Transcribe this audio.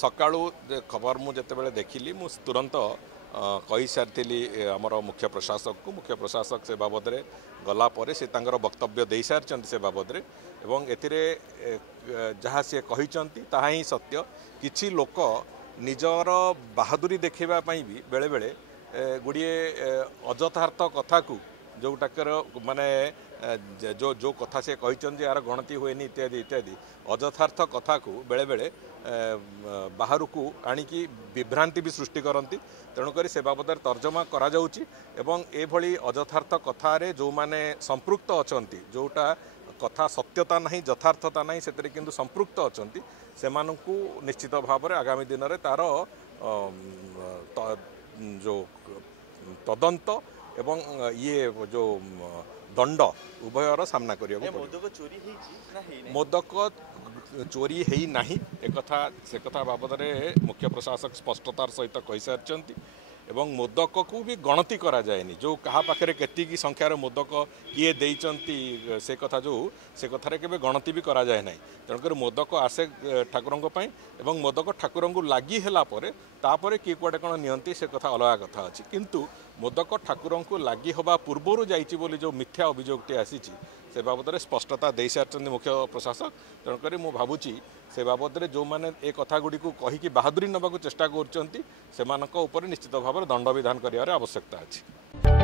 सकाळू खबर मुझे देखिली मु तुरंत कही सारी आमर मुख्य प्रशासक से बाबद में गलापर से वक्तव्य दे सारी से बाबद में एवं एथिरे जहाँ सी कहते ताहा ही सत्य किछि लोक निजर बहादुरी देखापी भी बेले बेले गुड़िए अजथार्थ कथा को जोटाकर माने जो जो कथा से कहते यार गणति हुए इत्यादि इत्यादि अजथार्थ कथा को बेले बेले बाहर को आणिकी विभ्रांति भी सृष्टि करती तेणुक से बाबद तर्जमा करा जाउची एवं एभली अजथार्थ कथार जो माने संपृक्त अच्छा जोटा कथा सत्यता नहीं यथार्थता नहीं से किंतु संपृक्त अच्छा से निश्चित भाव में आगामी दिन में तार जो तदंत एवं ये जो दंड उभयर सामना करिया मोदक चोरी है ना एक से कथा बाबद में मुख्य प्रशासक स्पष्टतार सहित कही सारी एवं मोदक को भी गणति करा जाएनी जो कहा पाखे केतिकी संख्यार मोदक किए देइचंती से कथा जो से कथार के गणति भी करा जाए ना तेणुकर मोदक आसे ठाकुर एवं मोदक ठाकुर को लगी है तापर किए कुआडे कौन नियंती से कथा अलग कथा अच्छी किंतु मोदक ठाकुर को लगी हवा पूर्वर जाइए जो मिथ्या अभियोगटी आसी से बाबद में स्पष्टता दे सारी मुख्य प्रशासक तेणुक मु भावुची से बाबद में जो मैंने ए कथा गुड़ी को कहीकि बहादुरी नवा चेष्टा कर निश्चित भाव में दंड विधान कर आवश्यकता अच्छी।